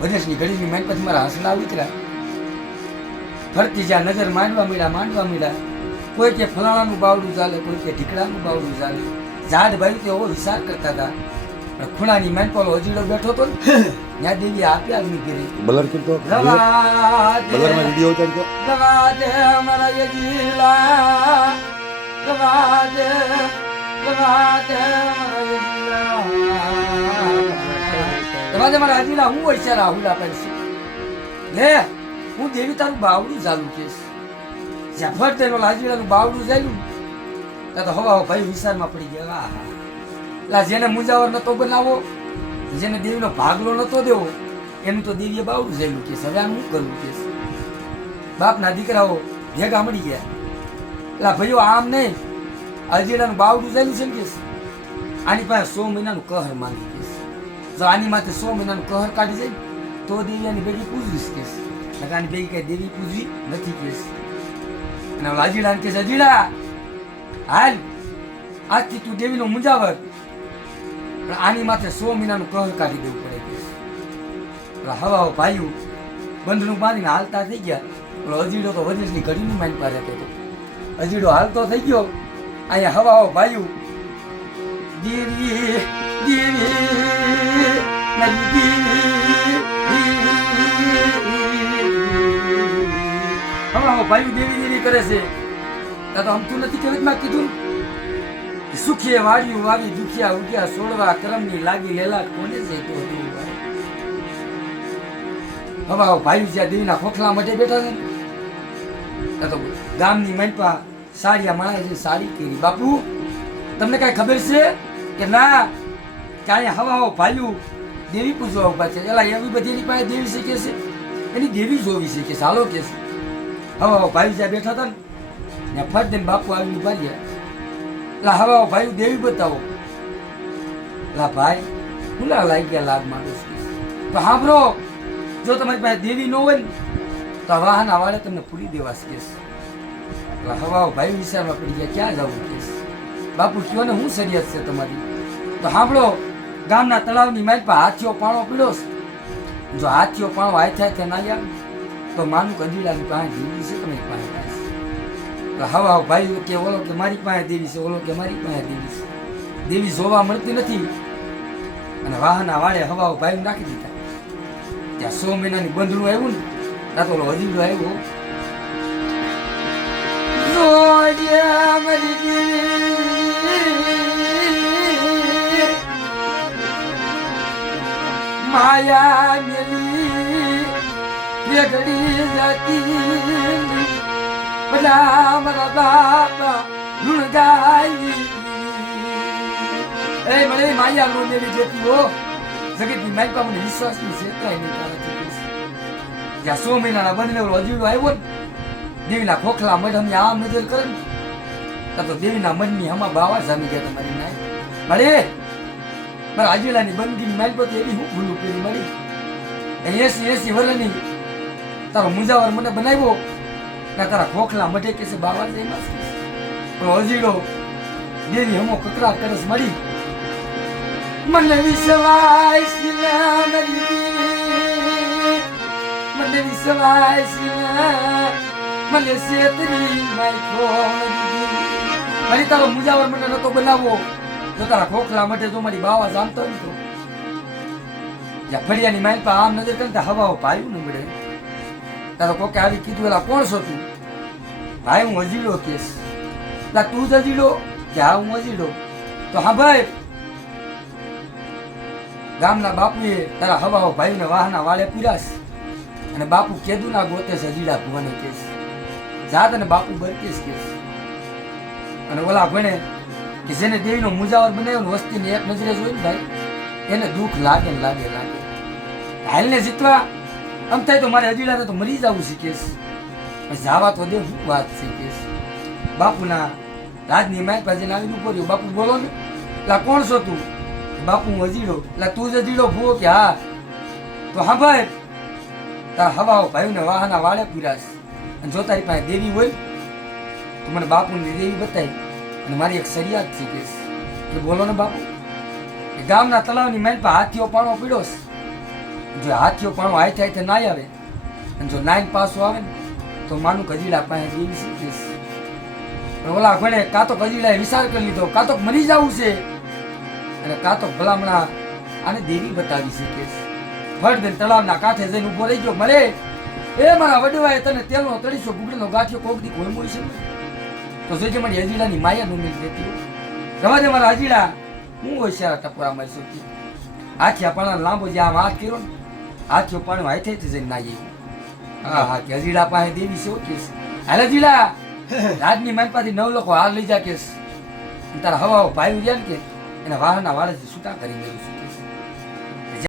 વજેશની ઘડીની mind પછી મારા હસલા ઉતર્યા ફરતી જ્યાં નજર માંડવા મળ્યા માંડવા મળ્યા કોઈ કે ફલાણાનું બાવડું ચાલે કોઈ કે ઢીકડાનું બાવડું ચાલે. ઝાડ ભાઈ તો એવો વિચાર કરતા હતા. ખૂણાની પર હજીડો બેઠો હતો ને ત્યાં દેવી આપ્યા ની ઘરે. બલર દે, બલરમાં ઉતારતો રવા દે મારા યજીલા. ગવા દે ગવા દે મારા યજીલા. રવા રાજીલા હું હોય છે, રાહુલ આપેલ છે. હું દેવી તારું બાવડું ચાલુ કેસ જ્યાં તેનો એનો લાજીલાનું બાવડું ચાલ્યું ત્યાં તો હવા ભાઈ વિસ્તારમાં પડી ગયા. લા, જેને મુજાવર નતો બનાવો, જેને દેવીનો ભાગલો નતો દેવો, એનું તો દેવીએ બાવડું ચાલ્યું કેસ હવે આનું શું કરવું કેસ બાપના દીકરાઓ ભેગા મળી ગયા. એટલે ભાઈઓ, આમ નહીં. અજીડાનું બાવડું ચાલ્યું છે ને કેસ આની પાસે સો મહિનાનું કહર માંગી જો આની માથે સો મહિનાનો કહર કાઢી જાય, તો દેવી આની ભેગી પૂજવીશ કેસ. આની ભેગી કઈ દેવી પૂજવી નથી કેસ. અને લાજીડા કેસ અજીડા, હાલ, આજથી તું દેવીનો મુંજાવર. પણ આની માથે સો મહિનાનું કહર કાઢી દેવું પડે કેસ. ઓલા હવાઓ ભાઈઓ, બંધનું બાંધીને હાલતા થઈ ગયા. પણ અજીડો તો વજેશની ઘડીની માન પાસે હતો. અજીડો હાલતો થઈ ગયો. અહીંયા હવાઓ ભાઈઓ, દેવી દેવી હવાઓ ભાઈઓ દેવી દેવી કરે છે. તો હમતું નથી કવિતમાં કીધું? ને? સુખીએ વાળ્યું વાવી દુખિયા ઉગ્યા સોળવા કરમની લાગી લેલા કોને છે તો ભાઈ? હવા ભાઈ જ્યાં દેવીના ખોખલા માટે બેઠા છે ને, તો ગામની મંડપા સાડિયા માણસે સારી કરી. બાપુ તમને કાંઈ ખબર છે કે ના કે અહીંયા હવાઓ ભાલ્યું દેવી પૂજવા ઊભા છે? એલા એવી બધી એની પાસે દેવી શીખે છે? એની દેવી જોવી શીખે છે. હાલો કે છે. હવાઓ ભાઈ જ્યાં બેઠા હતા ને ફરી દઈને બાપુ આવીને ઊભા રહ્યા. એટલે હવે ભાઈ, દેવી બતાવો. લા, ભાઈ ખુલ્લા લાગી ગયા લાગ માણસ. તો સાંભળો, જો તમારી પાસે દેવી ન હોય ને, તો વાહન આવાડે તમને પૂરી દેવા કેસ એટલે હવાઓ ભાઈ, વિચારમાં પડી ગયા, ક્યાં જવું કેસ બાપુ કયો ને, હું શરિયત છે તમારી? તો સાંભળો, ગામના તળાવની મારી પાસે હાથીઓ પાણો પીડ્યો જો હાથીઓ પાણો હાથે હાથે ના લ્યા તો માનું કંદીલાની પાસે દેવી છે, તમે પાસે પાસે હવાઓ ભાઈ કે ઓલો કે મારી પાસે દેવી છે, ઓલો કે મારી પાસે દેવી છે. દેવી જોવા મળતી નથી. અને વાહના વાળે હવાઓ ભાઈ નાખી દીધા. ત્યાં સો મહિનાની બંધનું આવ્યું ને, ત્યાં તો ઓલો હજીડો આવ્યો. માયા દેવીના ખોખલા મઢ અમે આમ નજર કરે ને તો દેવીના મનની હમા બાવા જામી ગયા મળે મારા અજીલાની બંદગીની મારી પર એવી હું એસી એસી વર્ષની તારો મુજાવર મને બનાવ્યો? ના, તારા ખોખલા મઢે કે છે બાવા જઈ માસ પણ અજીડો દેવી હમો કકરા કરસ મળી. મને વિશ્વાસ મને વિશ્વાસ મને શેતરી મારી તારો મુજાવર મને નતો બનાવવો જો તારા ખોખલા મઢે જો મારી બાવા જાણતો નહીં તો જ્યાં ફળિયાની માઇલ પર આમ નજર કરતા હવાઓ પાયું ન મળે. તારો કોકે આવી કીધું એલા કોણ છો તું? ભાઈ, હું અજીડો કેસ. લા, તું જ અજીડો? કે હા હું અજીડો. તો હા ભાઈ, ગામના બાપુએ તારા હવાઓ ભાઈને વાહના વાળે પીરાશ. અને બાપુ કેદું ના ગોતે છે અજીડા ભુવાને કેસ. જાત અને બાપુ બરકેશ કેસ. અને ઓલા ભણે કે જેને દેવીનો મુજાવર બનાવ્યો વસ્તીને એક નજરે જોઈ ભાઈ, એને દુઃખ લાગે લાગે લાગે. હાલને જીતવા આમ થાય તો મારે અજીડા તો મરી જવું છે કેસ. જાવા તો દે, શું વાત છે બાપુના રાજની માય પાસે આવીને ઊભો બાપુ બોલો ને એટલે કોણ છો તું? બાપુ હું અજીડો. એટલે તું જ અજીડો ભૂવો કે હા. તો હા ભાઈ તારા હવાઓ ભાઈને વાહના વાળે પીરાશ અને જો તારી પાસે દેવી હોય, તો મને બાપુની દેવી બતાવી અને મારી એક સરિયાદ છે કેસ. કે બોલો ને બાપુ. ગામના તળાવની મેન પર હાથીઓ પાણો પીડ્યો છે. જો હાથીઓ પણ હાથે હાથે નાય આવે. અને જો નાઈન પાસો આવે ને, તો માનું કજીડા પાસે જીવી શીખીશ પણ ઓલા ભણે કાં તો કજીડાએ વિચાર કરી લીધો, કાં તો મરી જવું છે. અને કાં તો ભલામણા આને દેવી બતાવી ફળ દે તળાવના કાંઠે જઈને ઊભો રહી ગયો મળે એ મારા વડવાએ તને તેલનો તળીસો ગુગળનો ગાંઠિયો કોક દી કોઈ મોઈ છે. તો જોજે મારી હજીડાની માયા નું મિલ દેતી રવા દે મારા હજીડા, હું હોય સારા ટપોરા મારી શકતી આખી આપણા લાંબો જે આમ હાથ કર્યો ને આખિયો ચોપાણ હાથે જ જઈને નાઈ હા હા. કે હજીડા પાસે દેવી છે કેસ હાલે જીડા રાજની મન પાસેથી નવ લોકો હાર લઈ જા કેસ તારા હવા ભાઈ ને કે એના વાહના વાળેથી છૂટા કરી દેવું છું.